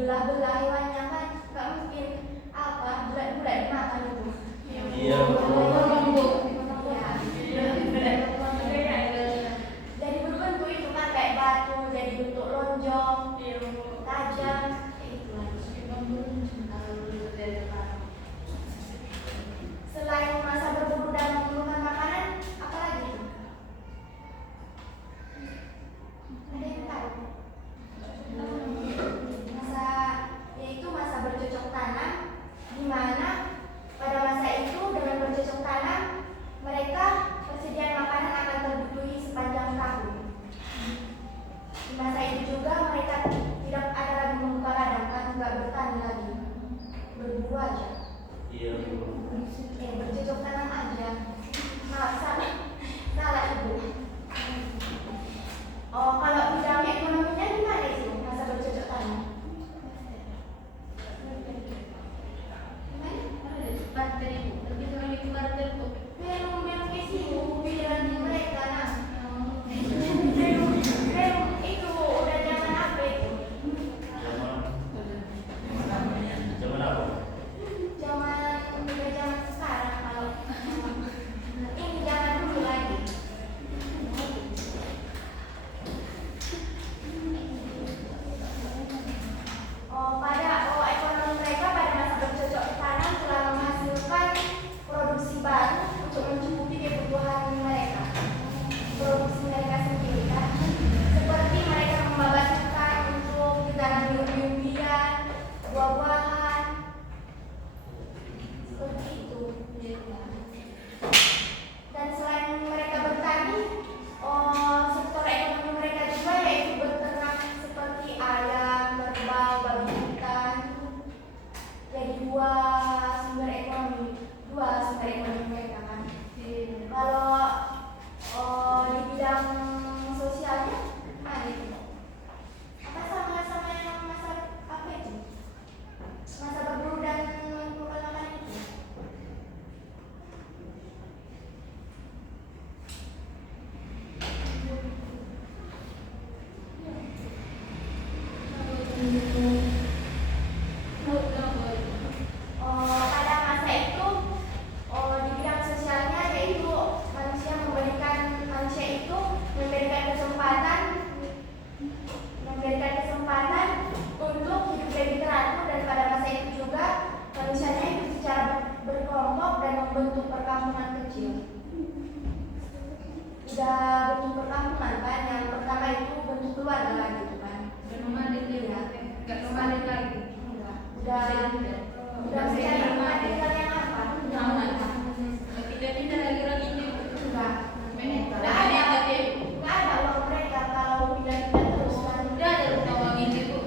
dibelah-belah hewannya kan nggak mungkin apa bulat-bulat dimakan itu. Iya. Jadi berbentuk itu kan kayak batu, jadi bentuk lonjong, tajam, itu selain masa berburu dan membunuhkan makanan, apa lagi? Ada yang tahu? Yaitu masa bercocok tanam, di mana pada masa itu dengan bercocok tanam mereka persediaan makanan akan terpenuhi sepanjang tahun. Di masa itu juga mereka tidak ada lagi membuka ladang, kan nggak bertani lagi, berburu aja. Iya. Bercocok tanam aja. Maaf, salah ibu. Oh, kalau bidang ekonominya gimana itu masa bercocok tanam? Belum ke sini, bilang di mereka nah. Belum itu udah zaman apa itu? Zaman apa? Zaman sekarang kalau ini zaman dulu lagi. Ekonomi mereka pada masa bercocok tanam telah menghasilkan produksi baru untuk mencukupi kebutuhan mereka, produksi mereka sendiri kan. Seperti mereka membabaskan untuk ditanam umbi-umbian, buah-buahan, seperti itu. Dan selain mereka bertani, sektor ekonomi mereka juga yaitu beternak seperti ayam, kerbau, babi hutan. Jadi dua sumber ekonomi mereka kan. Kalau di bidang sosialnya, itu apa sama yang masa apa itu? Masa berburu dan mengumpulkan makanan itu. Pada masa itu di bidang sosialnya yaitu manusia itu memberikan kesempatan untuk hidup lebih teratur, dan pada masa itu juga manusianya itu secara berkelompok dan membentuk perkampungan kecil. Udah bentuk perkampungan kan, yang pertama itu bentuk keluarga gitu kan. Nomaden lagi. Udah mencari rumah tinggal yang apa? Pindah-pindah lagi orang ini. Nggak ada uang mereka kalau pindah-pindah terus kan. Udah ada rumah uang ini bu.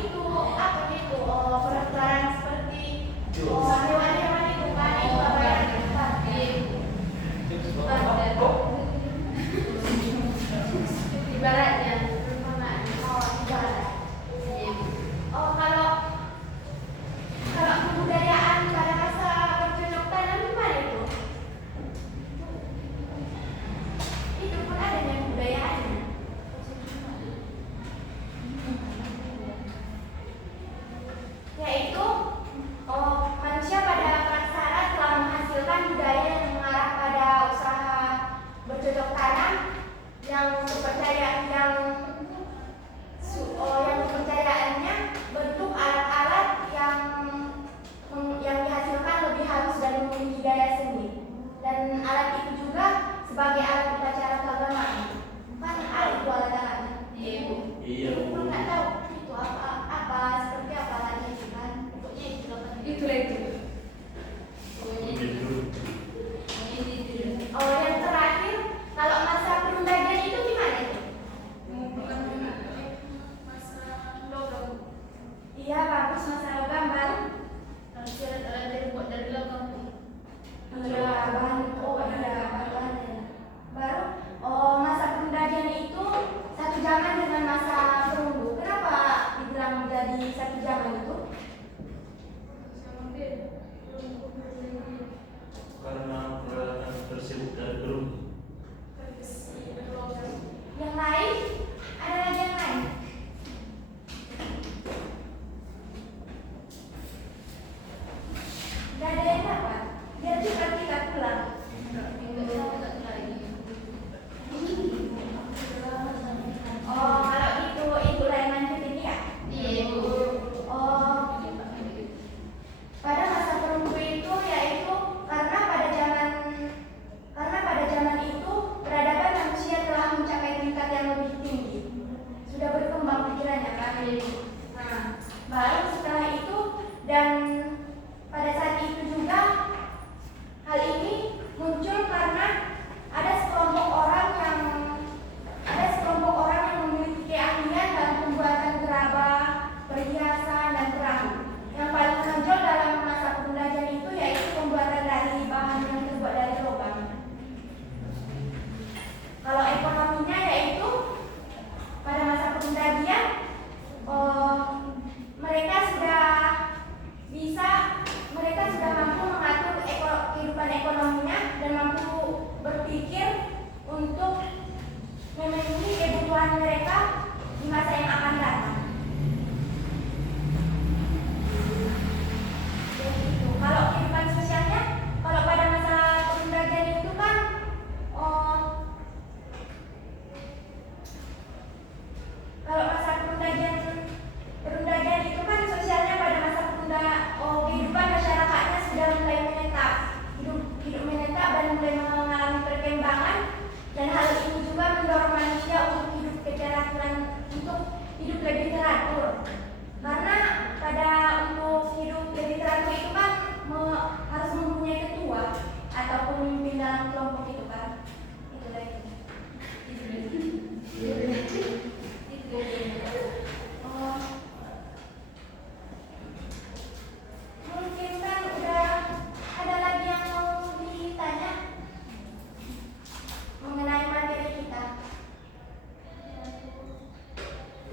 Itu apa itu? Peraturan seperti hewan-hewan itu kan, itu apa yang dipakai? Ibaratnya. Ibarat. Kalau kebudayaan pada masa bercocok tanam gimana itu? Itu pun adanya kebudayaannya. Yaitu manusia pada praksara telah menghasilkan budaya yang mengarah pada usaha bercocok tanam yang kepercayaannya bentuk alat-alat yang dihasilkan lebih halus dan memiliki daya seni, dan alat itu juga sebagai alat upacara keagamaan. Kan ada itu alat-alatnya. Iya. Aku nggak tahu itu apa seperti apa alatnya itu kan. Pokoknya itu. Yang terakhir, kalau masa perundajan itu gimana itu? Iya bagus, masa logam baru. Dari logam. Iya bahan. Iya bahannya baru. Masa perundajan itu satu zaman dengan masa perunggu. Kenapa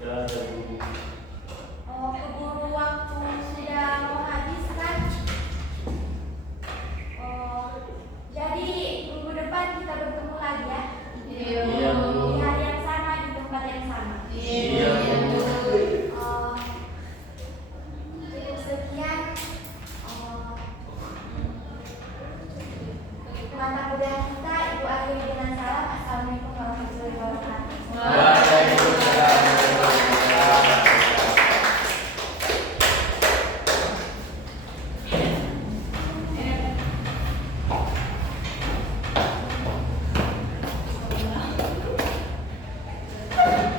Dadah, Bu.